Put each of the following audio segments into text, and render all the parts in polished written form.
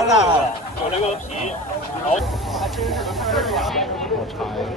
要辣啊！有这个皮，好。我查一下。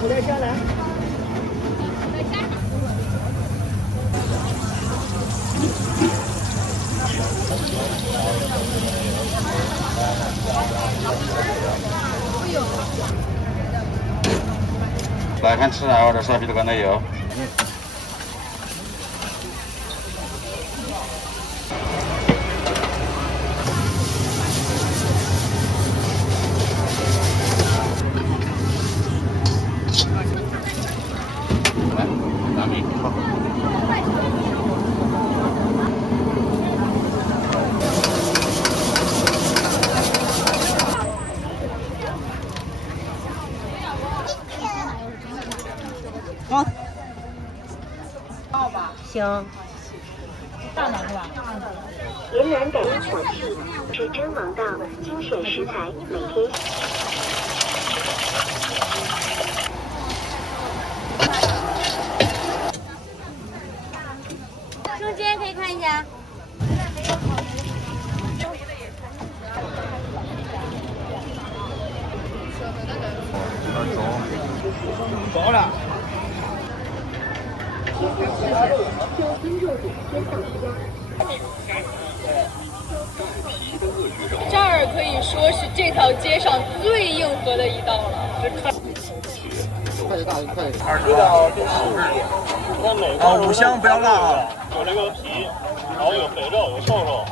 我在江南。来看吃啥，或者烧皮都刚才有。来，拿米。好。行。大脑是吧？云南改良小气是真王道，精选食材，每天。中间可以看一下。走了。这儿可以说是这条街上最硬核的一道了。快点大，快点20道这是那每个五香不要辣啊！有这个皮，然后有肥肉，有瘦肉。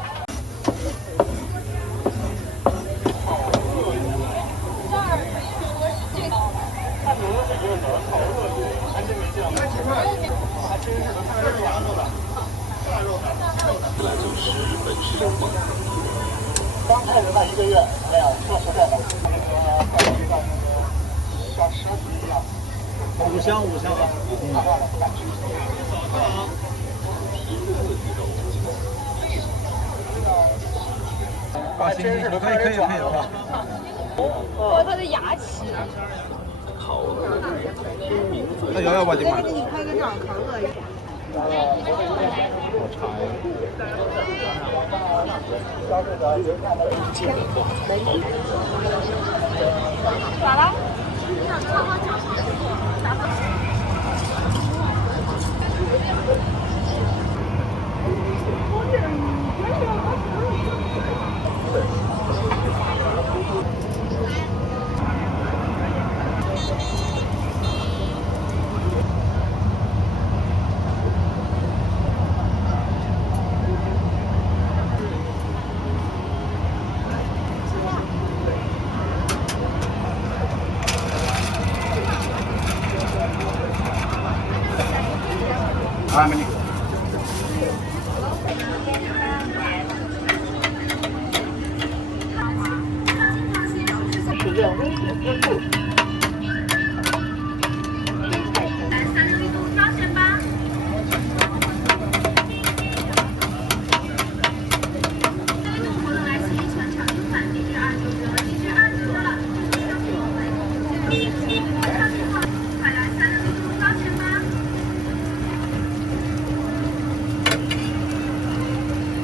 这儿可以说是这道了。看名字是这个烤肉，还真没见过。还真是看这羊肉的，大肉的。来就是本市梦。刚开始那1个月，哎呀，说实在的，感觉到像蛇皮一样。五香啊！还真是可以和它的牙齿。那瑶瑶吧，今晚。给你开个账，烤饿一点。我查一下。咋了？啊，美女。使用微信支付。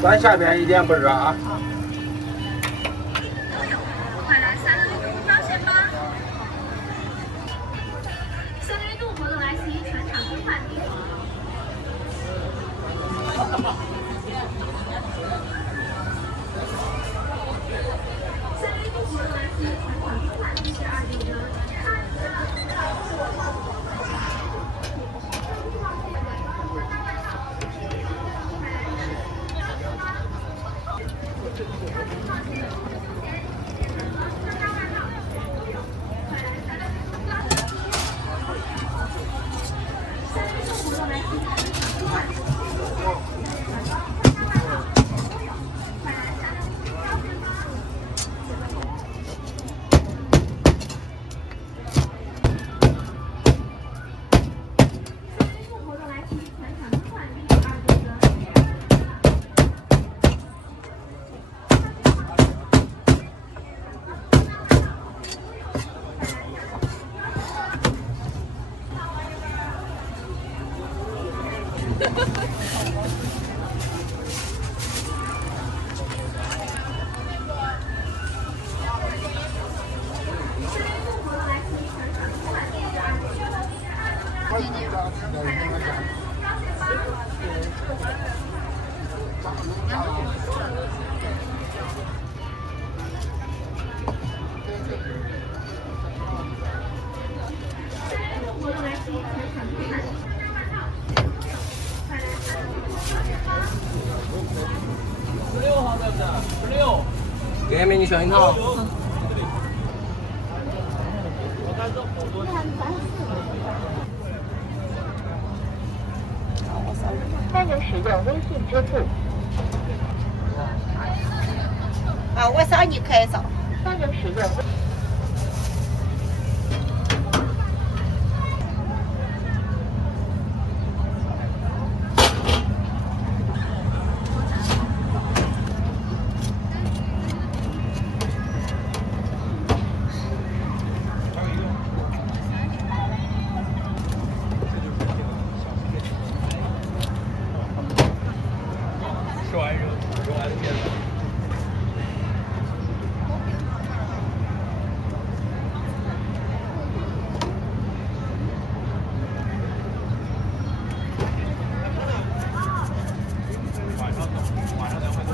咱下边一点不热啊。快来360度招钱吧！3个月度活动来袭，全场公款订房。给下面你选一套。欢迎使用微信支付。啊，我扫你可以扫。欢迎使用。吃完肉，吃完面。晚上200多。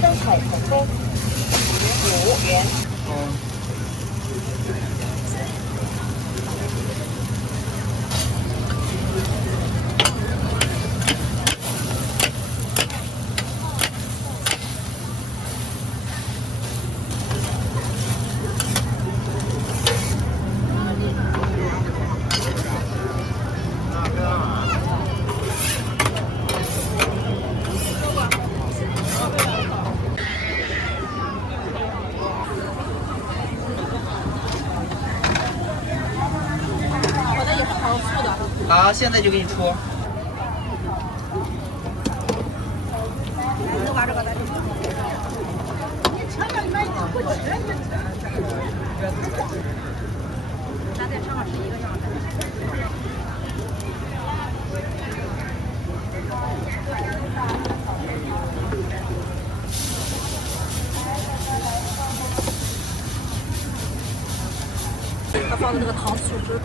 深海腾飞，5元。好，现在就给你出。他放的那个糖醋汁。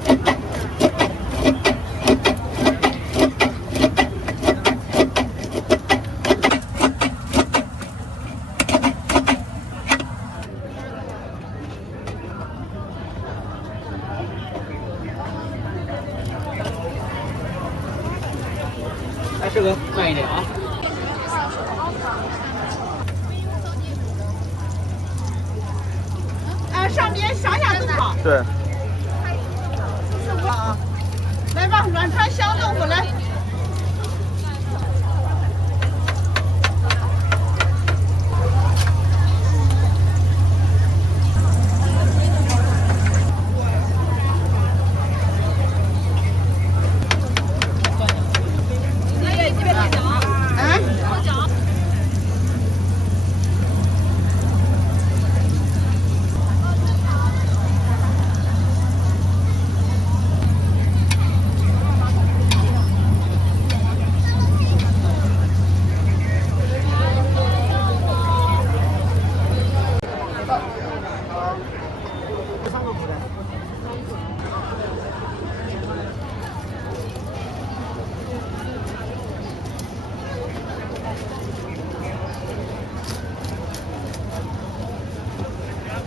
哎，这个慢一点啊。上边上下都好。对。啊，来吧，软川香豆腐来。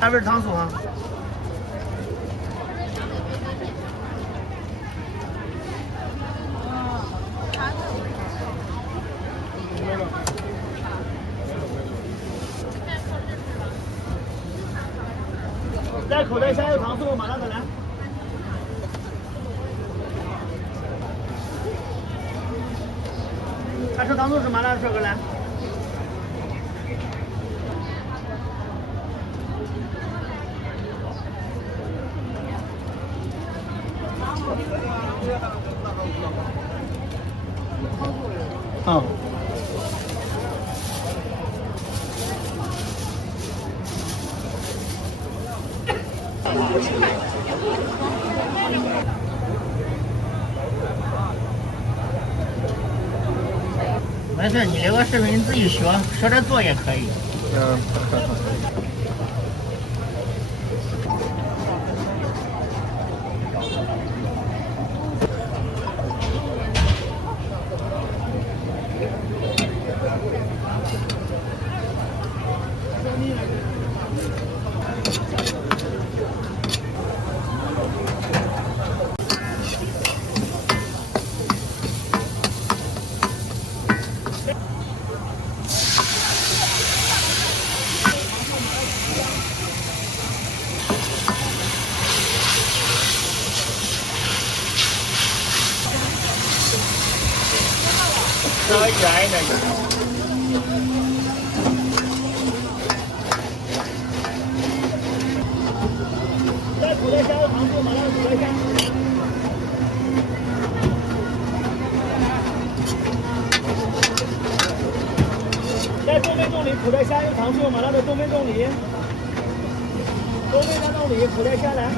还不是糖醋啊？来口袋下有糖醋，马上再来。还吃糖醋是麻辣吃个来。嗯。没事，你留个视频自己学，学着做也可以。稍微圆一点就行。在土豆虾的糖醋麻辣土豆虾。在东北冻里，土豆虾有糖醋麻辣的东北冻里。东北大冻里，土豆虾来。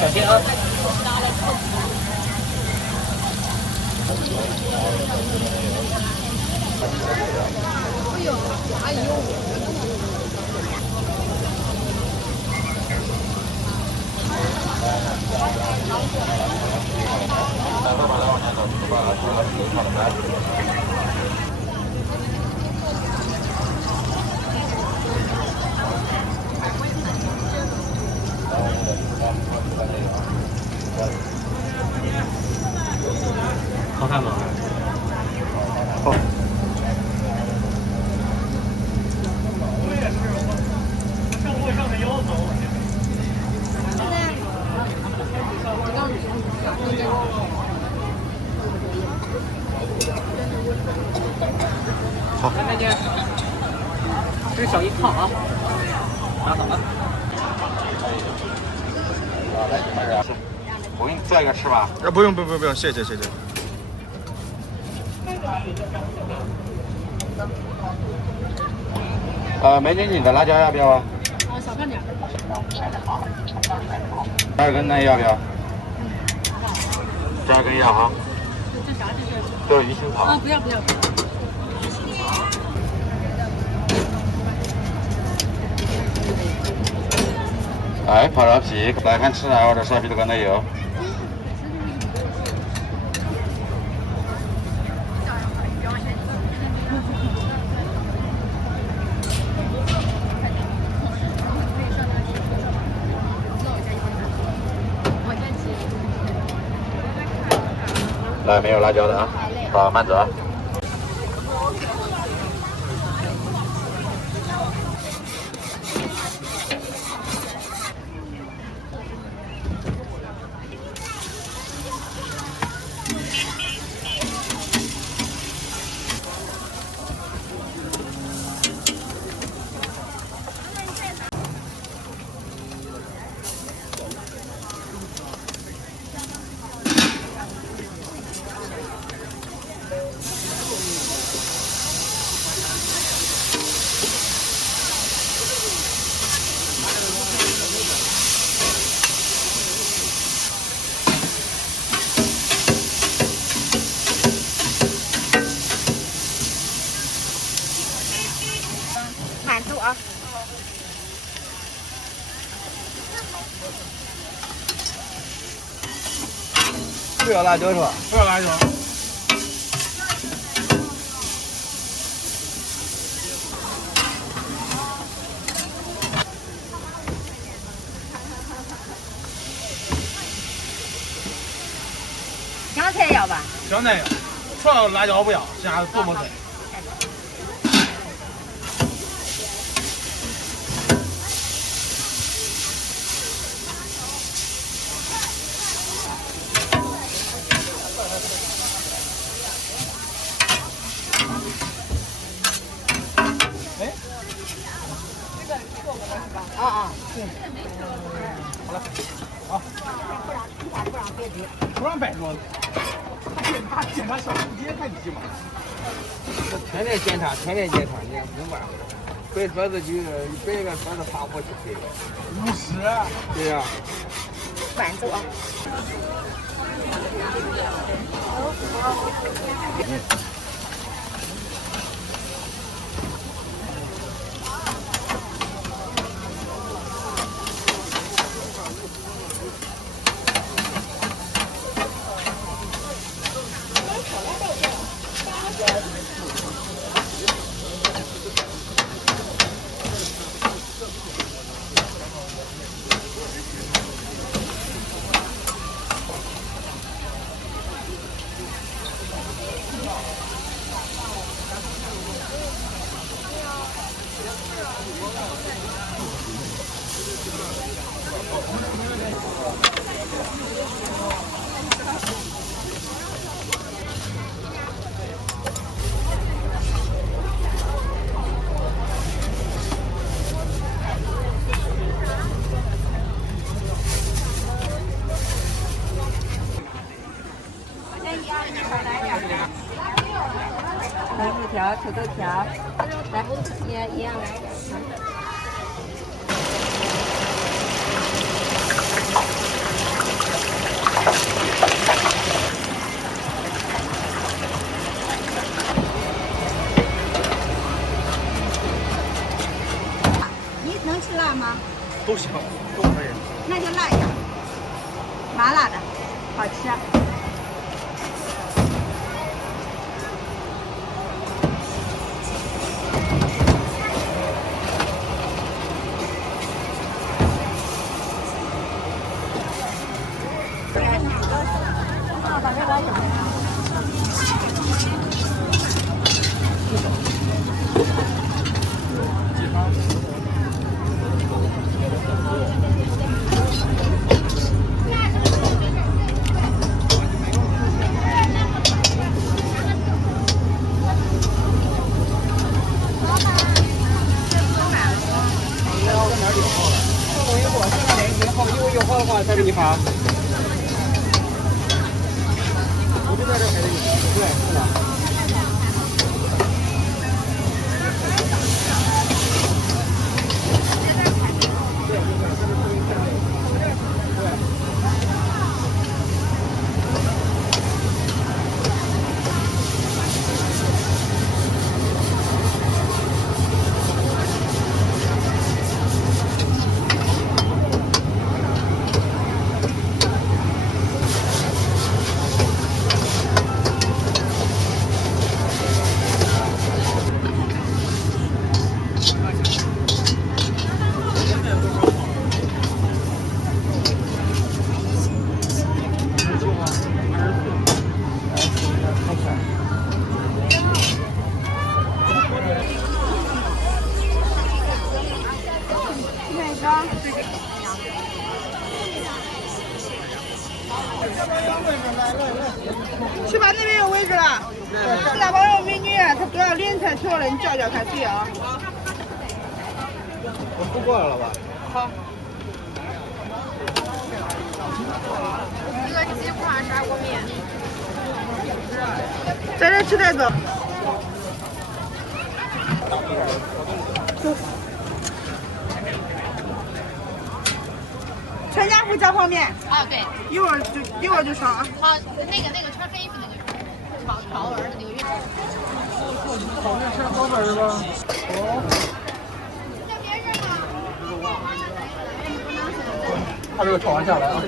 小心啊！好看吗？好。上面腰走。好，再见。这是小一套啊，拿走了。我给你做一个吃吧。不用，谢谢。美女，你的辣椒要不要啊？少放点。2根呢要不要？这2根要哈。这啥？这是？都是鱼腥草。不要。来，烤肉皮，来看吃啥或者烧皮都跟那有。来，没有辣椒的啊，好，慢走。啊。不要辣椒是吧？不要辣椒。香菜要吧？香菜要，除了辣椒不要，其他都没菜。不让摆桌子，他检查小空间太急嘛。天天检查，天天检查，你看没办法。摆桌子就摆一个桌子爬过去可以了。50。对呀。慢走啊。豆条、臭豆条，来，也一样来点。你能吃辣吗？都行，都可以。那就辣一点，麻辣的，好吃。有好的话才给你发。我就在这拍的你。对，是的。去吧，那边有位置了。大帮有美女，她都要连菜条了，你叫叫看谁啊？我不过来了吧？好。一个鸡块砂锅面。在这吃带走。全家福加泡面。啊，对。一会儿就上啊。好，那个穿黑衣服那个薄纹的那个月。泡面全薄纹的吧？哦。还没有炒完下来啊。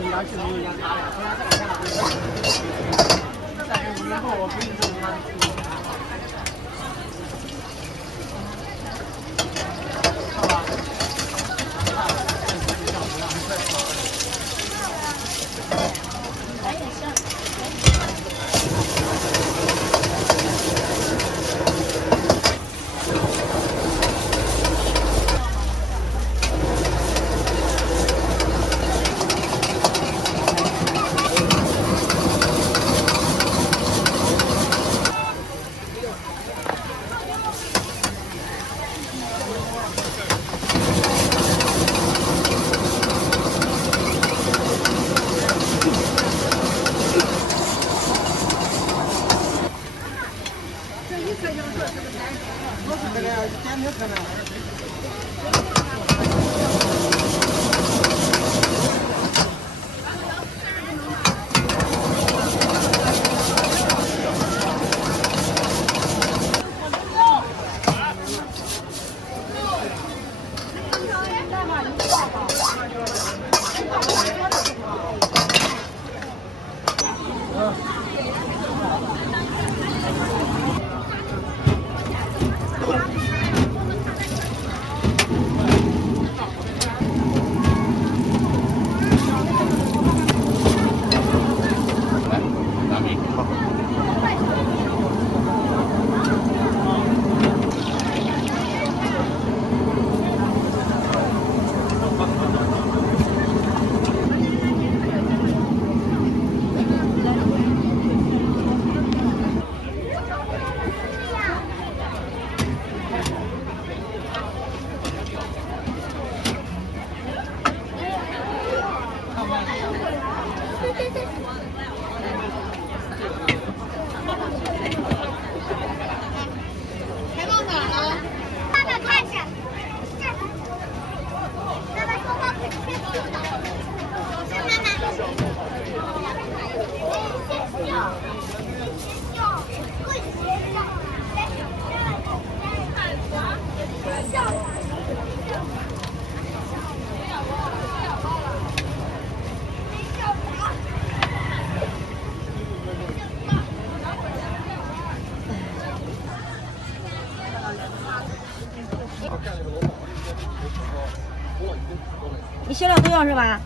你小料都要是吧？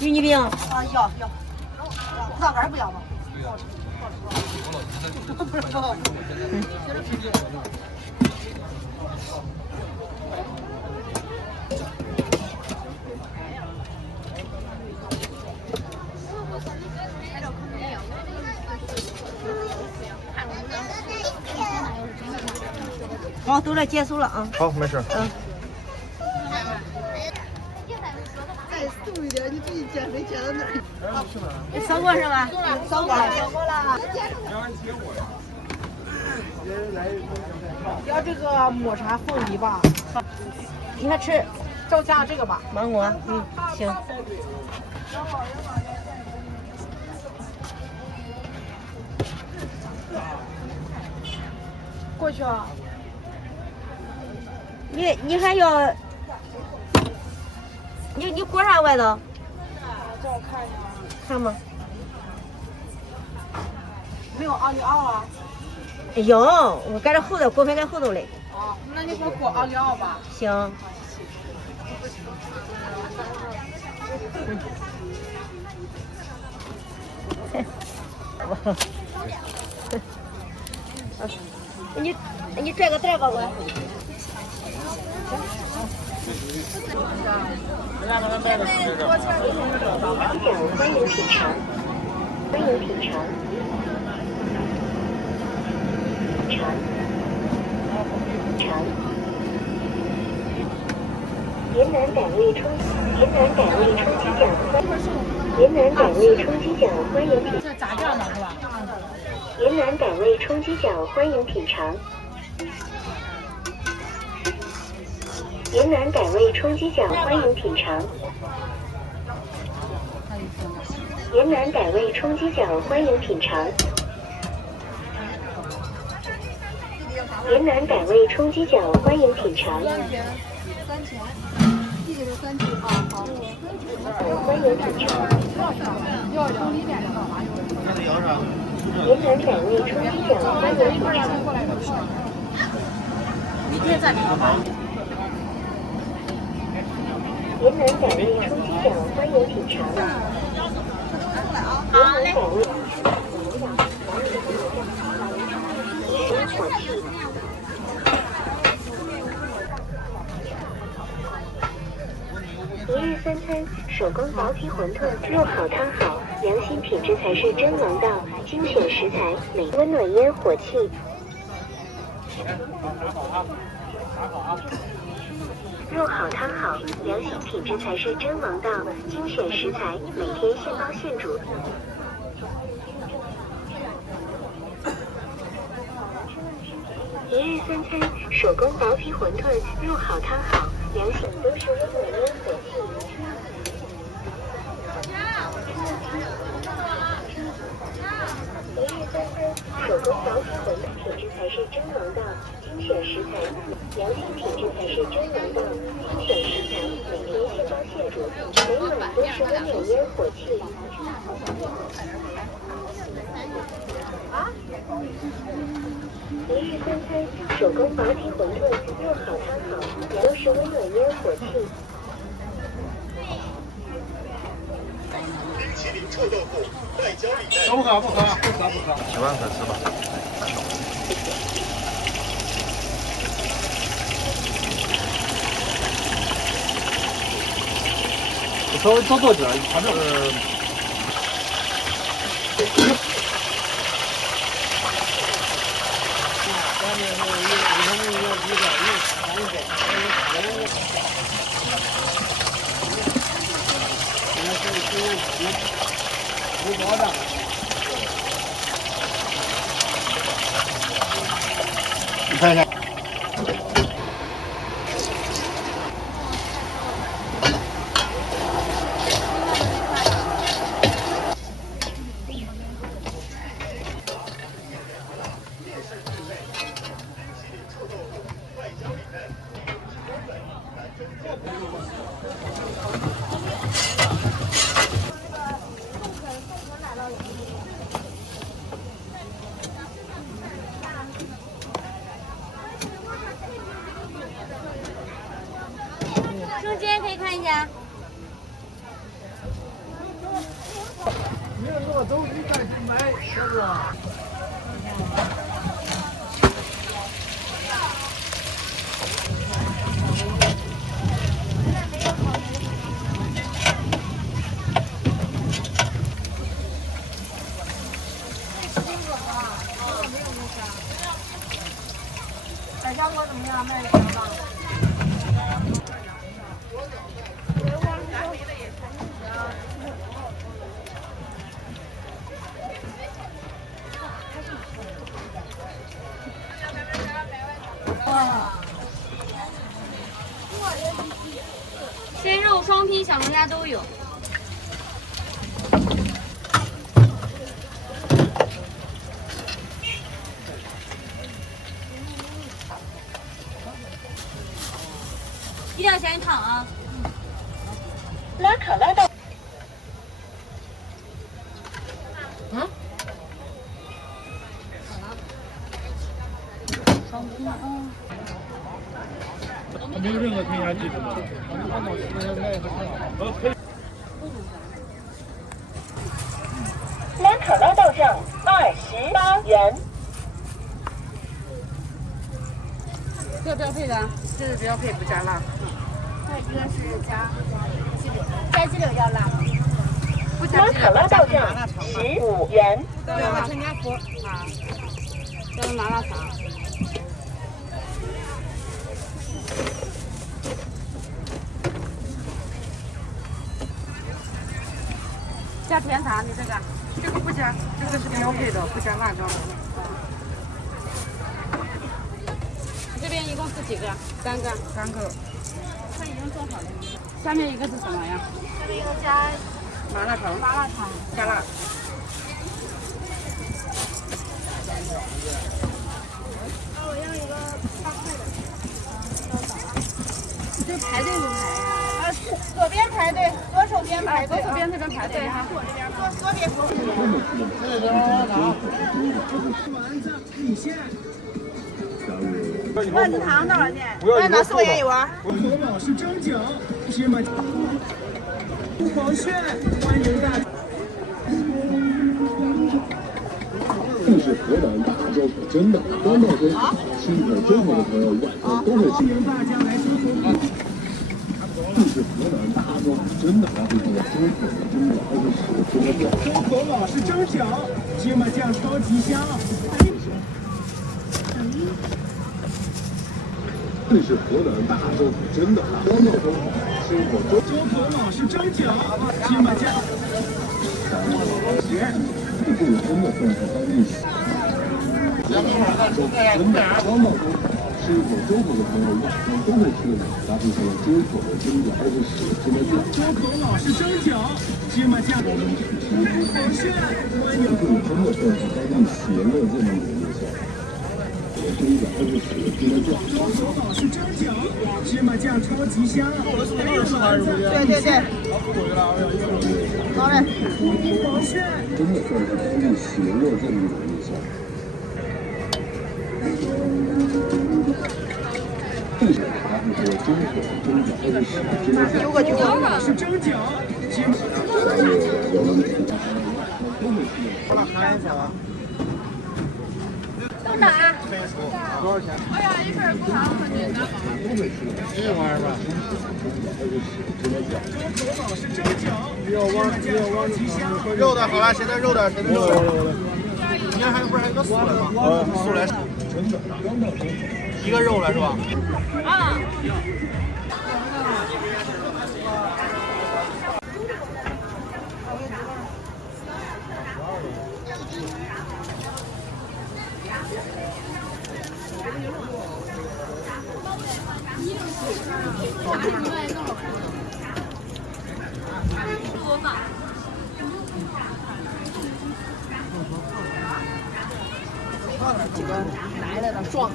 鱼泥饼。啊，要。葡萄干不要吗？好，都来结束了啊。好，没事。再瘦一点，你最近减肥减到哪儿？你扫过是吧？扫过了。要这个抹茶凤梨吧？你还吃照加这个吧。芒果？行。过去啊。你还要？你裹啥外头？叫我看一下。看吗？没有奥利奥啊？有，我搁这后头，裹在后头嘞。哦，那你给我裹奥利奥吧。行。你拽个袋吧，我。欢迎品尝，欢迎品尝，尝。云南傣味冲击饺，云南傣味冲击饺，欢迎品。这炸酱的是吧？云南傣味冲击饺，欢迎品尝。云南傣味冲击饺，欢迎品尝。云南傣味冲击饺，欢迎品尝。云南傣味冲击饺，欢迎品尝。欢迎品尝。云南百味冲击奖欢迎品尝。明天再聊吧。云南百味冲击奖欢迎品尝。好嘞。一日三餐，手工薄皮馄饨，肉好汤好，良心品质才是真王道，精选食材，美温暖烟火气。肉好汤好，良心品质才是真王道，精选食材，每天现包现煮。一日三餐，手工薄皮馄饨，肉好汤好，良心都是温暖烟火气。一日三餐，手工薄皮馄饨，品质才是真王道，精选食材，良心品质才是真王道，精选食材，每天现包现煮，每晚都是温暖烟火气。一日三餐，手工薄皮馄饨，肉好汤好，都是温暖烟火气。冰淇淋臭豆腐，外焦里嫩。不喝不喝不喝。10万可吃吧。我稍微多做点，反正。你看一下。中间可以看一下。没有那么东西敢去买，是不是？百香果怎么样？卖的怎么样？鲜肉、双拼、小龙虾都有。一定要咸鱼烫啊！拉卡拉到。嗯？没有任何添加剂是吧？拉卡拉到账28元。这个标配的，这是标配不加辣。对，这个是加鸡柳要辣吗？不加拉卡拉到账15元。对吧？陈家福啊，这是麻辣肠。加甜茶，你这个不加，这个是标配的，不加辣椒。这边一共是几个？3个。3个。它已经做好了。下面一个是什么呀？下面一个加麻辣肠。麻辣肠，加辣。我要一个8块的。这排队不排呀？排队，左手边排队，左手边这边排队哈。左边。丸子汤多少钱？丸子10块钱一碗。河马是蒸饺，芝麻黄旋，欢迎大家。这是河南大周口，真的刚到中新口周口的朋友晚上都会欢迎大家来收口。这是河南大周口，真的非常的周口的真的周口老是蒸饺，芝麻酱超级香。这是河南大周口，真的刚到中新口周口老是蒸饺，芝麻酱。这个真的算是当地真的刚到中口，吃一口周口的朋友晚上都会吃的搭配上了周口的蒸饺，而且是芝麻酱。周口老是蒸饺，芝麻酱。黄旋，欢迎。这个真的算是当地喜闻乐见的一个菜。蒸饺而且是芝麻酱。周口老是蒸饺，芝麻酱超级香。对。好嘞。黄旋。真的算是当地喜闻乐见的一个菜。这是搭配上了周口的蒸饺，而且是芝麻酱。周口老是蒸饺，芝麻酱。到哪？多少钱？哎呀，一份不好很简单。一碗吧。肉的好了，现在肉的，现在肉的。今天不是还有个素的吗？素来一个肉了是吧？啊。这个来了的状态。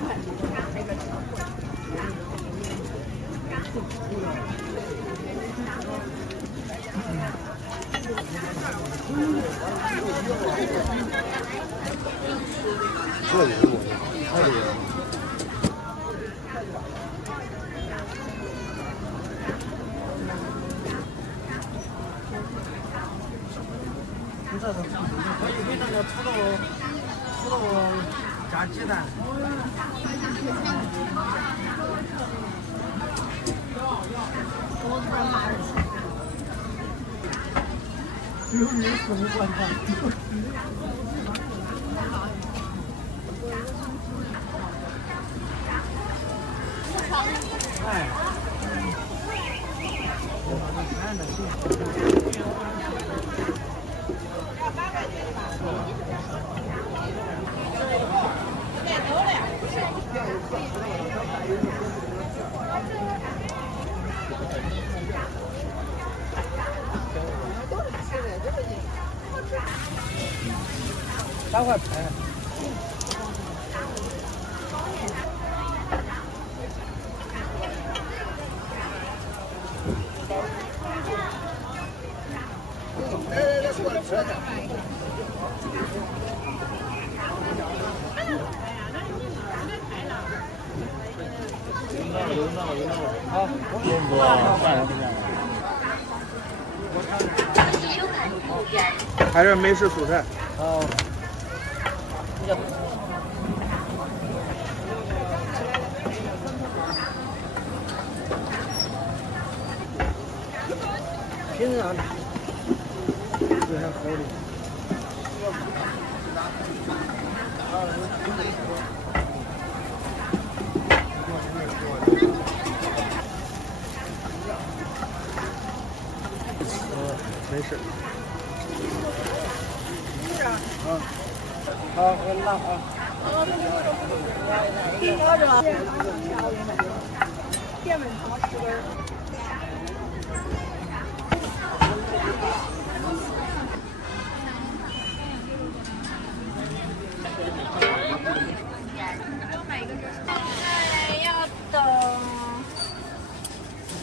这里我太厉害了。炸鸡蛋。只有你死不惯他。哎。3块钱。好，还是美式蔬菜。好。平常这还好的。没事。好，我拿啊。好是吧？淀粉肠10根。要等。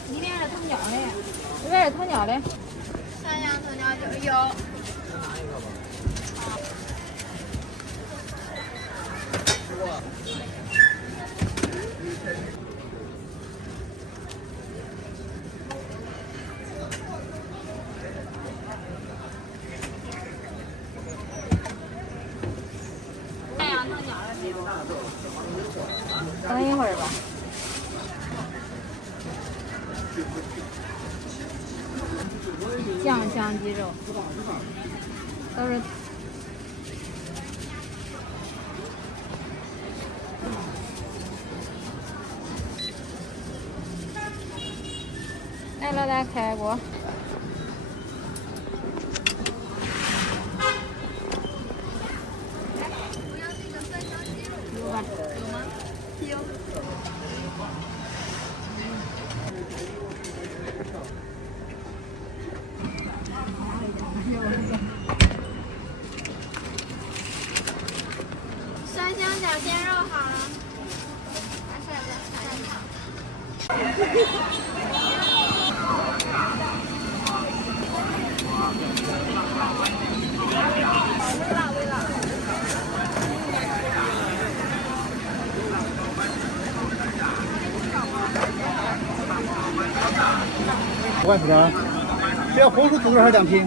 明天还得烫脚呢。对，鸵鸟嘞？山羊鸵鸟就有。等一会儿吧。酱香鸡肉都是。来开锅。有吧？有吗？有。酸香小鲜肉好了。5块钱啊！这要红薯土豆还是两拼？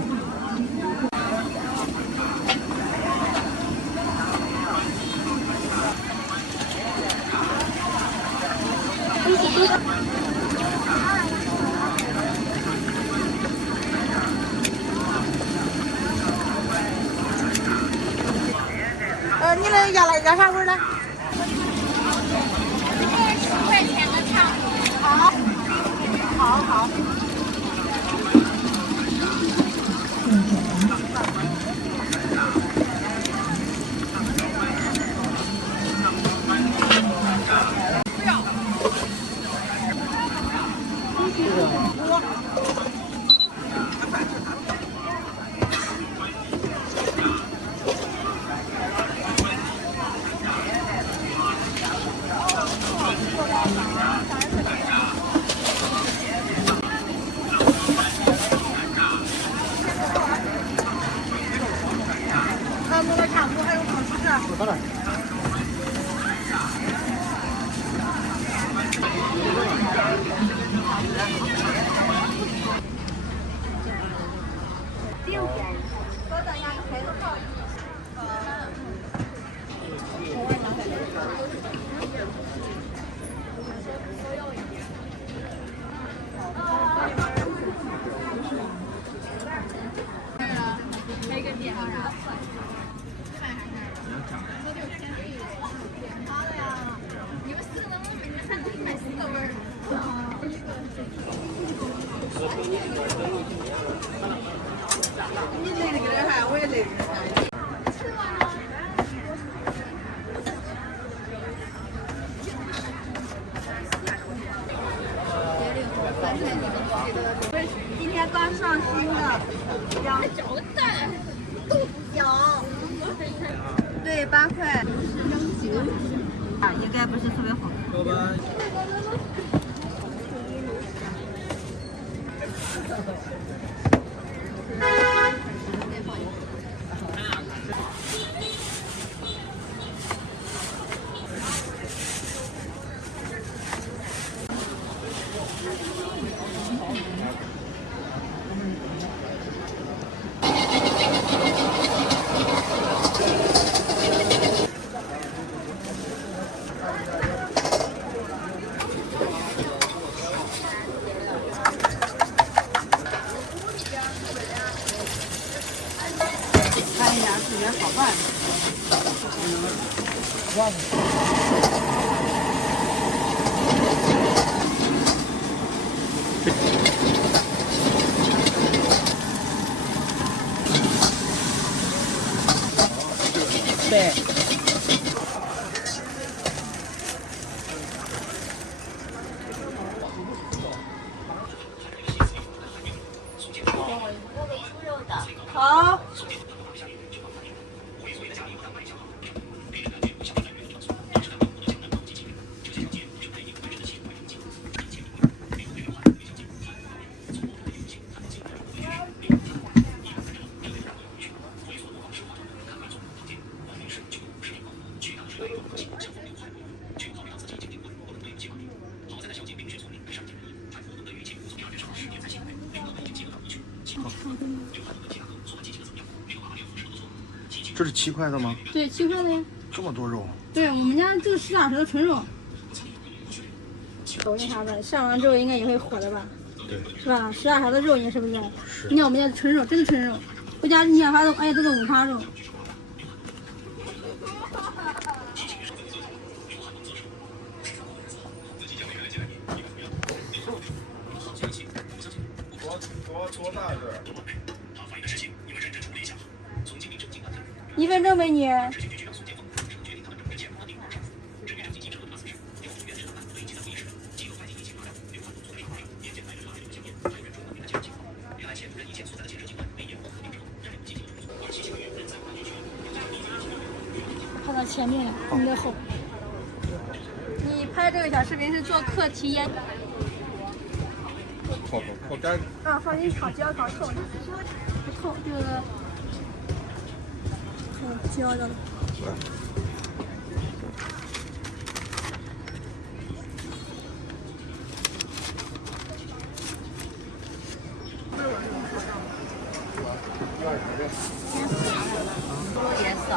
你那要啥味儿的？10块钱的差不多。好。今天刚上新的羊脚蛋，羊，对，8块。啊，应该不是特别好看。这是7块的吗？对，7块的呀。这么多肉？对，我们家就实打实的纯肉。抖那啥的，上完之后应该也会火的吧？对，是吧？实打实的肉，你是不是？是。你看我们家纯肉，真的纯肉，回家你想发动，哎，这个五花肉。多大个？1分钟，美女。放到前面来，你的后。你拍这个小视频是做客体验。好干。啊，放心炒焦烤透，不透这个，焦的。颜色。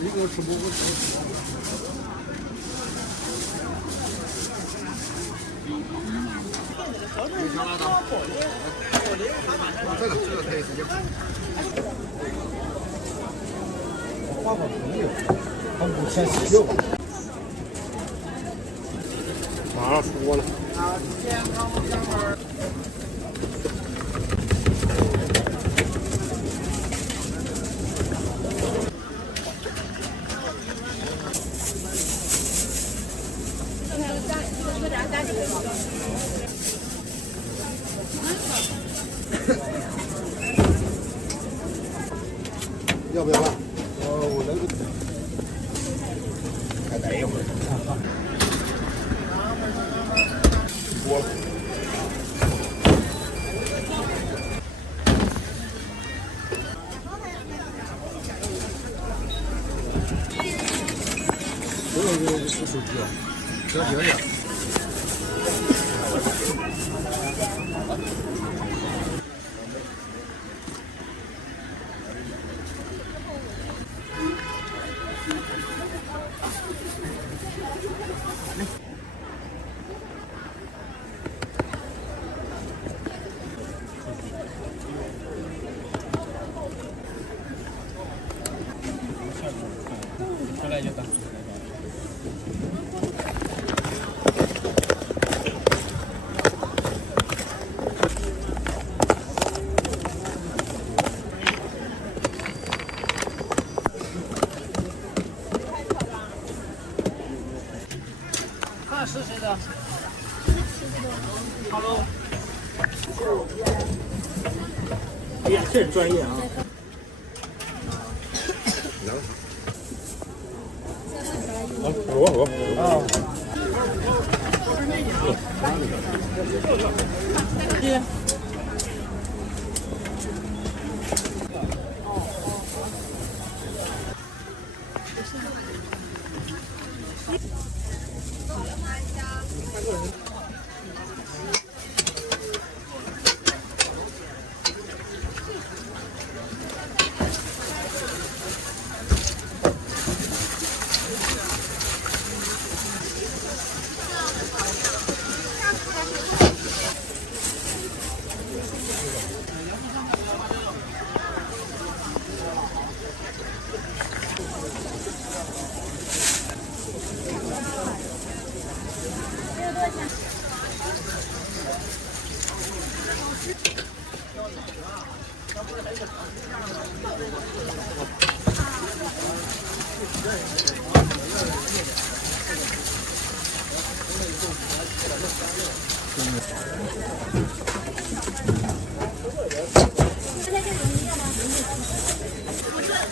一个吃不过。这个可以直接吃。花花朋友，他5千16。马上出锅了。要不要辣？我来个。再等一会儿。锅了。这是手机啊，折叠的。上来就打。那是谁的 ？Hello。哎呀，这人专业啊！我啊。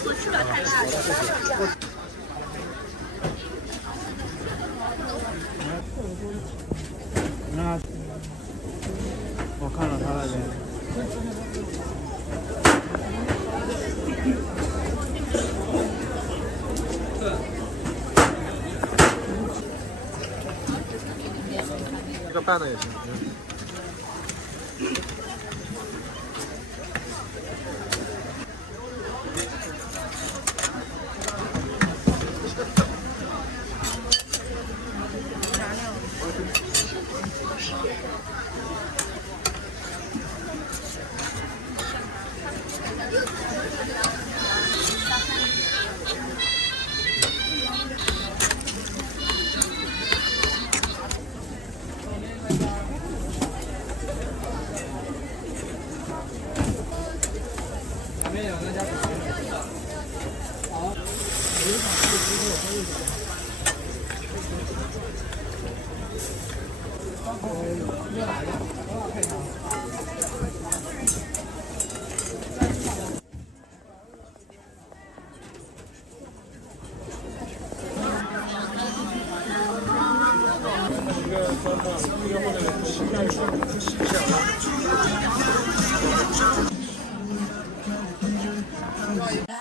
我吃不了太辣的。我看了他那边。这个拌的也行。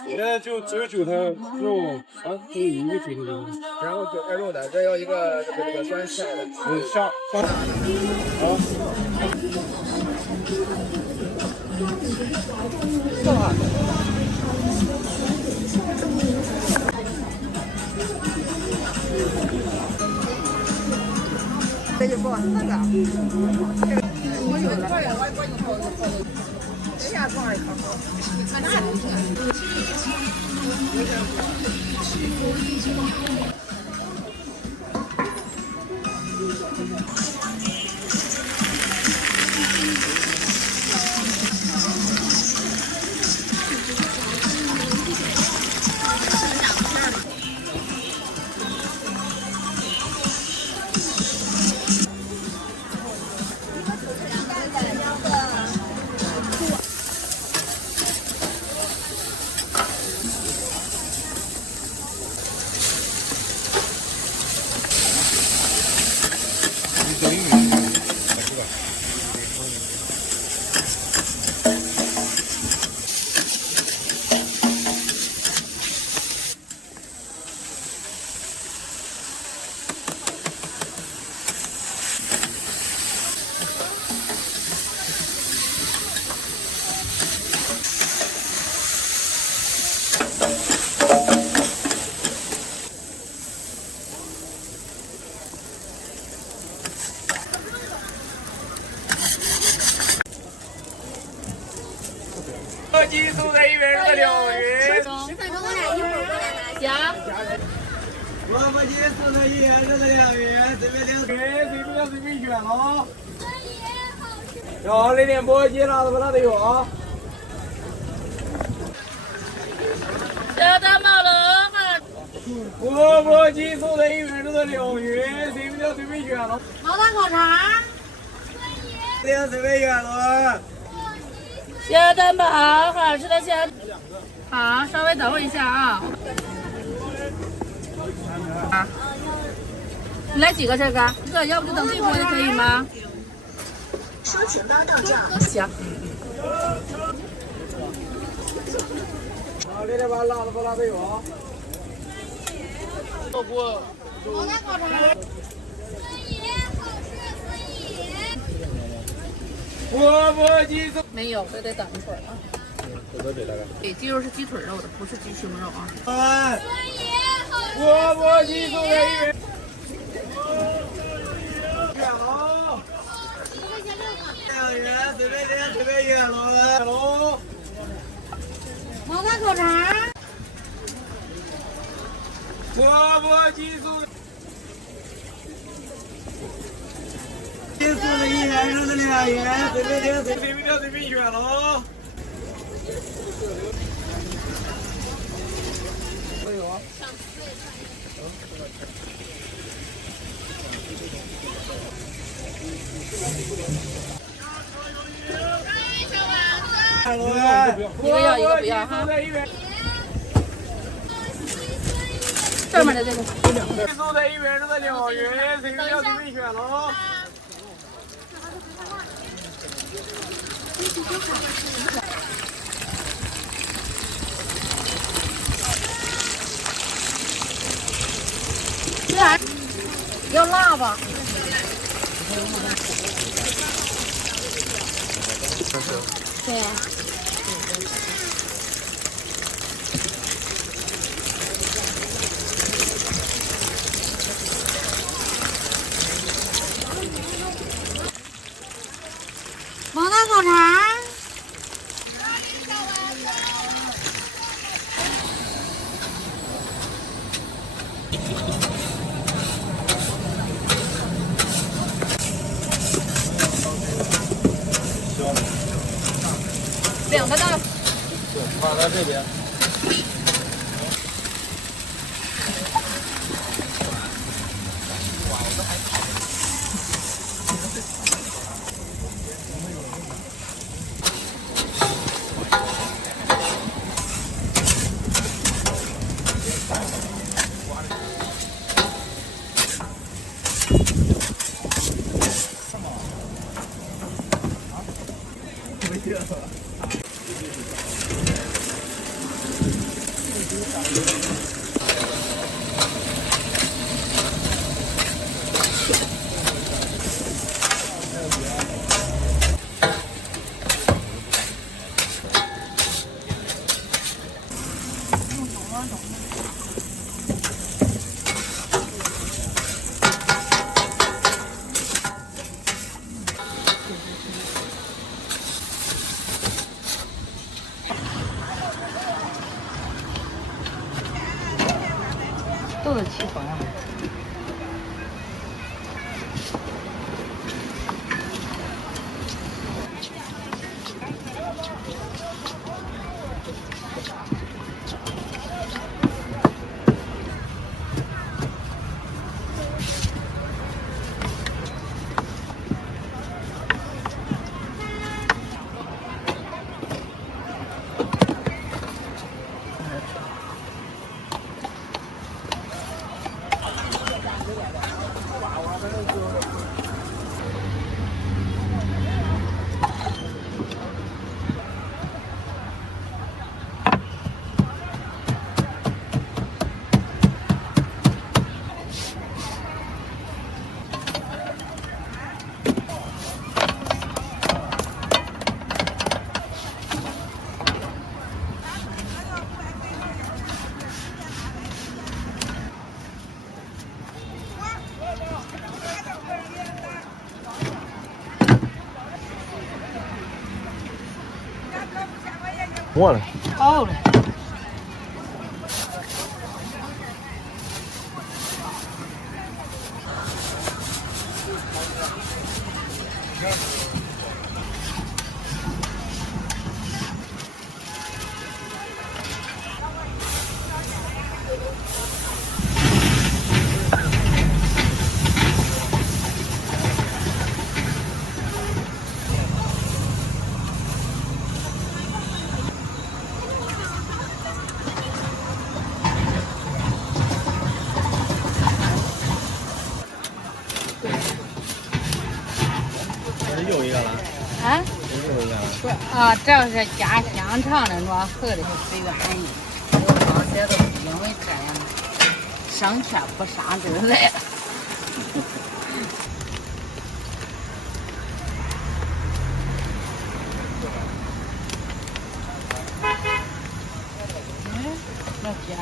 现在就只有9头肉啊，只有一个9头肉，然后9块肉的，这要一个这个酸菜的，下这就不那个，我有这个，我管你头，等下装一颗。火鸡素的1元的鲈鱼10分钟过来，一会儿过来拿。行。火鸡素的1元的鲈鱼，随便领，随便选喽。要那点火鸡辣的不辣的有啊？小的毛了哈。火鸡素的1元的鲈鱼，随便选喽。毛蛋烤肠。随便选喽。小蛋堡，好吃的小。好，稍微等我一下啊。啊，你来几个这个？一个，要不就等这锅的可以吗？收钱包到账。行。那点把辣的不辣的有啊？毛蛋烤肠。火鸡素没有，这得等一会儿啊。对，鸡肉是鸡腿肉的，不是鸡胸肉啊。火鸡素的1元。2元，随便选喽。毛蛋烤肠。火鸡素的1元，肉的2元，随便选喽。一个要一个不要哈。上面的这个。走在一边，走在两元，这个要是没选了。要辣吧？对。毛大口肠。2个大。放在这边。都是起风了。过了。好了。又一个了。啊？又一个了。不啊，这是加香肠的，我喝的是随缘的。我刚才都因为这样，上天不杀就来了。那甜。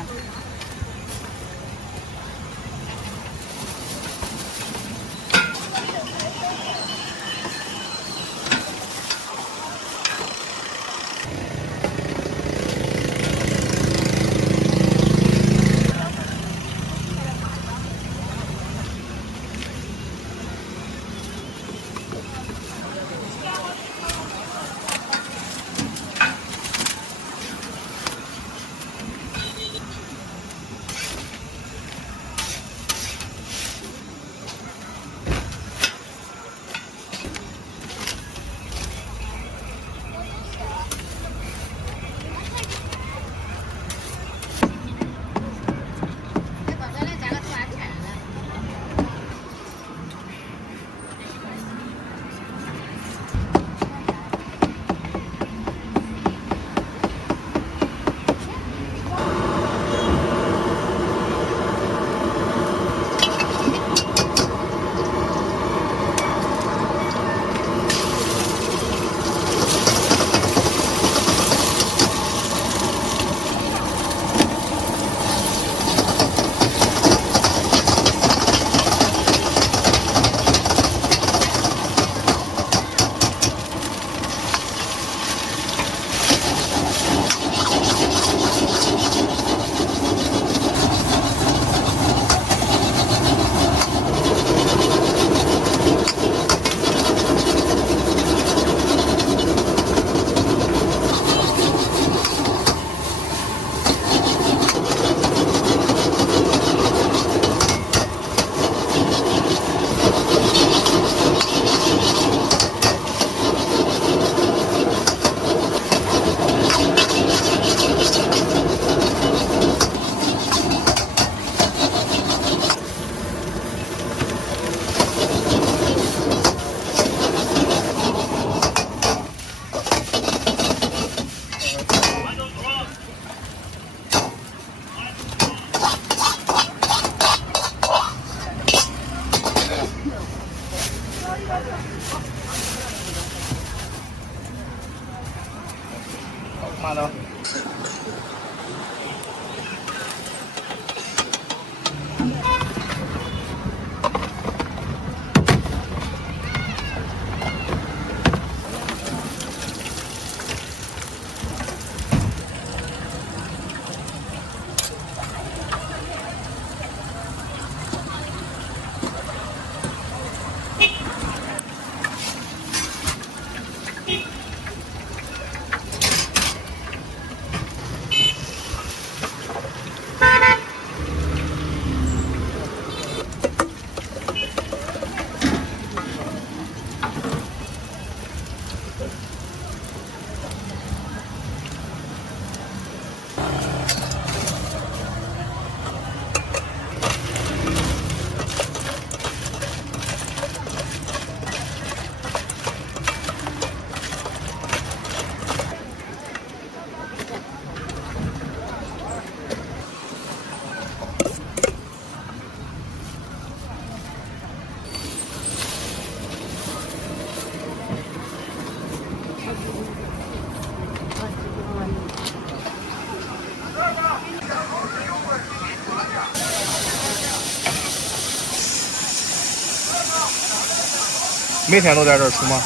每天都在这儿出吗？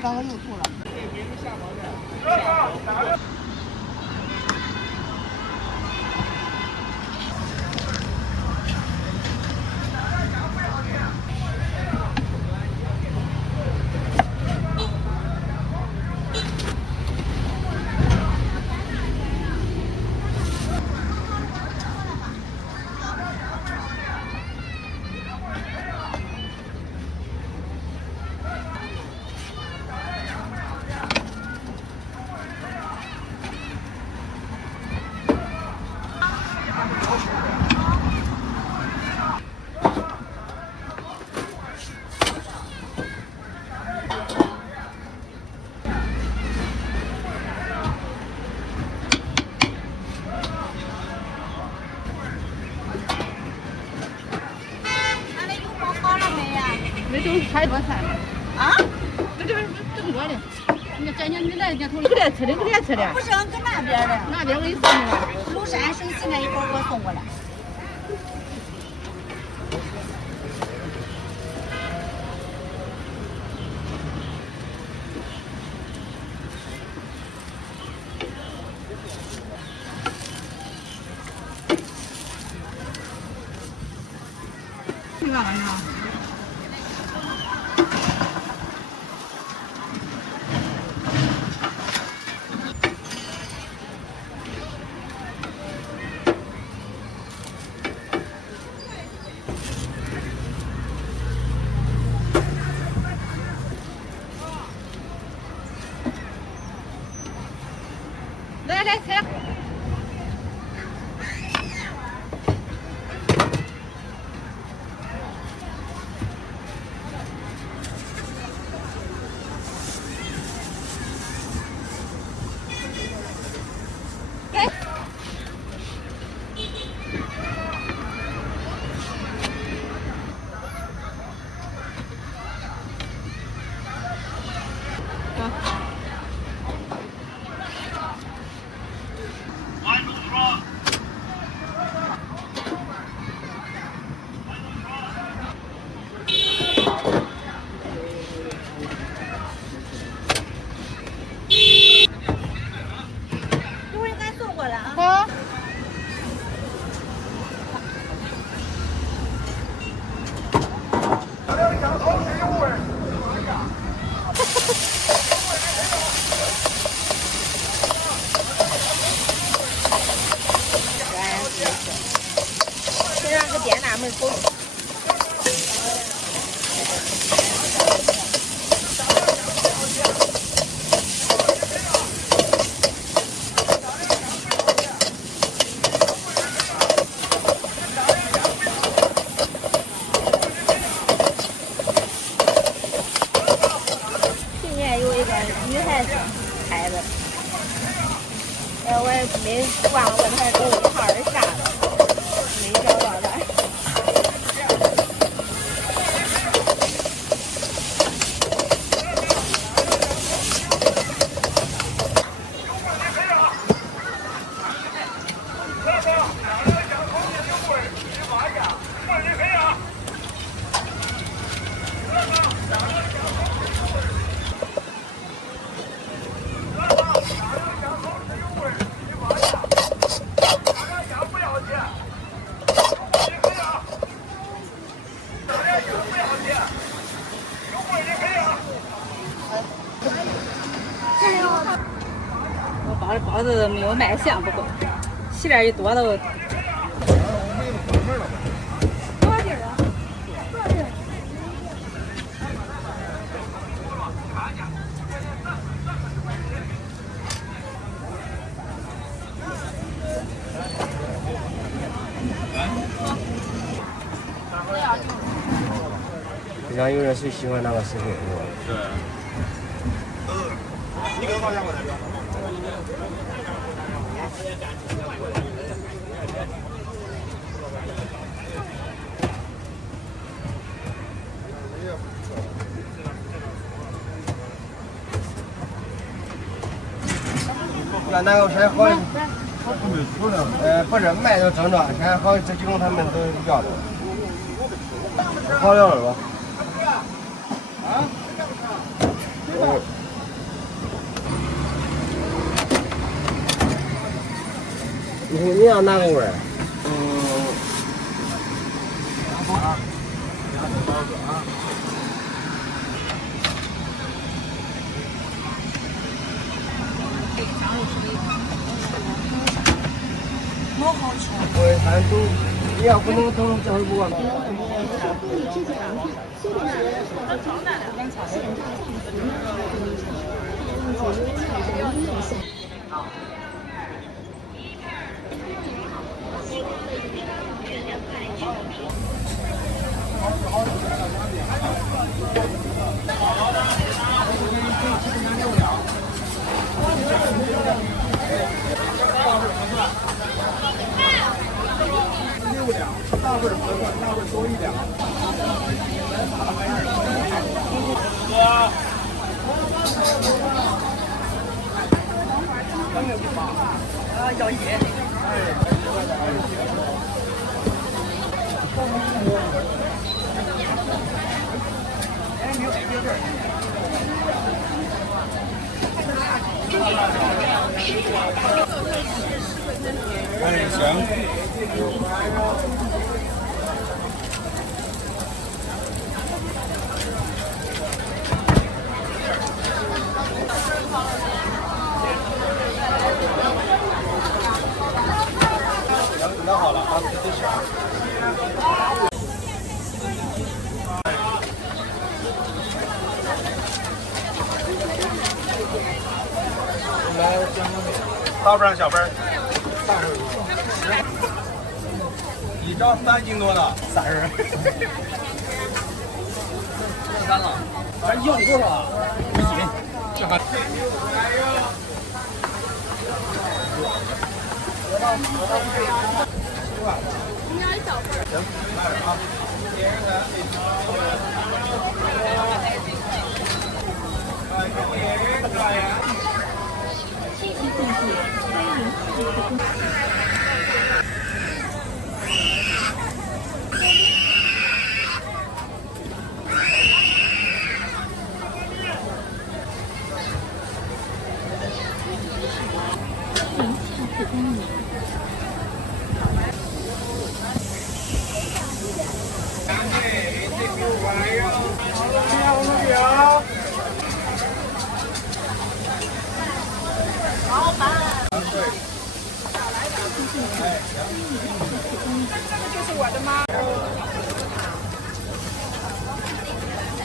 刚刚又吐了。那都是海多菜啊！这更多的，你看你来人家头里，可怜吃的，可怜吃的。不是，俺搁那边的，那边我给你送去了。庐山水西那一会儿给我送过来。你干嘛呢？来来，来。先让个店大门口。去年有一个女孩子开的，我也没忘了问她给我号儿啥的。没找到来。不要包子没有卖相，不过馅儿一多了。多少斤啊？多少斤？平常有人是喜欢那个食品是吧？对。你给我放下过来。那个还好，不是卖都整着，还好这几种他们都要的，好料了吧？啊？你要哪个味儿？我反正都，你要不能都这会不过。大份合算，大份多一点。要一。哎，行。那好了啊，这是。来，大份小份一张3斤多的30。3了，咱要你多少啊？行，这还。你要一小份。行，卖了啊。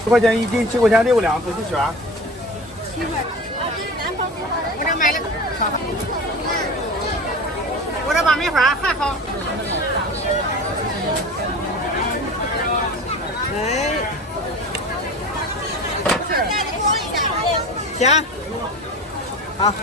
10块钱1斤，7块钱6两，仔细选。7块。我这买了个，我这把梅花还好。哎，行，好。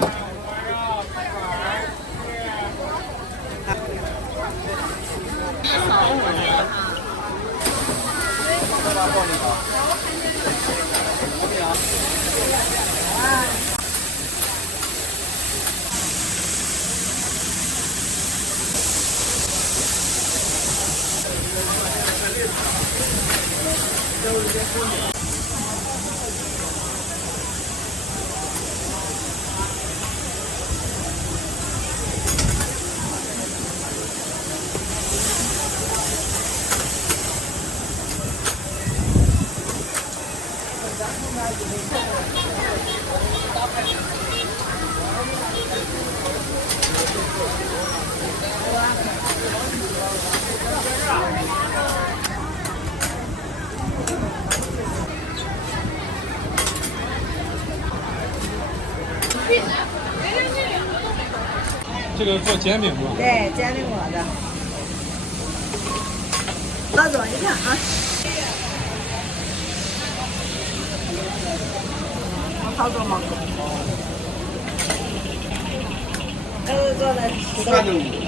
这个做煎饼是吧？对，煎饼果子。老总，你看啊，好做吗？做的看着你。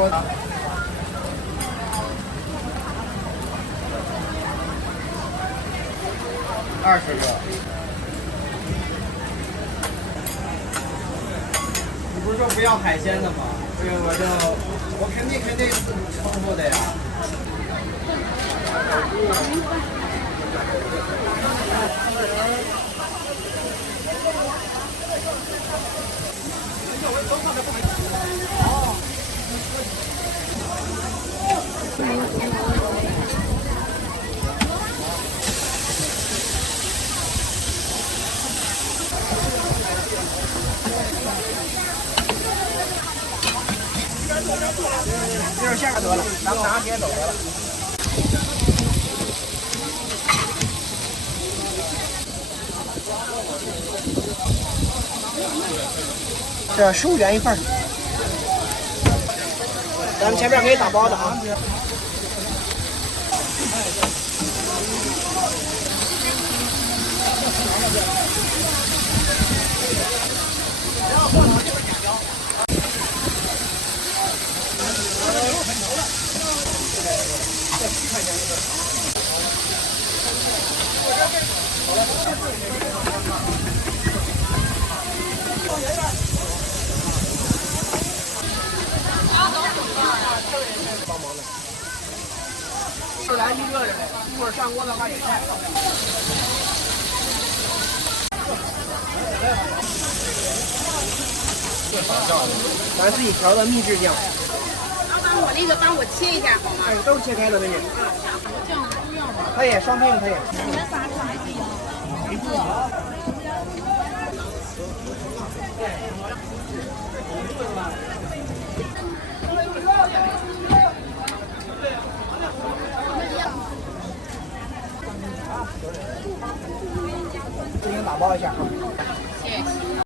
我20个。你不是说不要海鲜的吗？这个我肯定重复的呀。这是下个得了，咱们拿别走得了。这15元一份。咱们前面可以打包的啊。来一个人，一会儿上锅的话也菜。咱自己调的秘制酱。老板，我那个帮我切一下好吗？哎，啊，都切开了，美女。酱不要吗？可以，双配可以。你们仨上来就行。自行打包一下啊。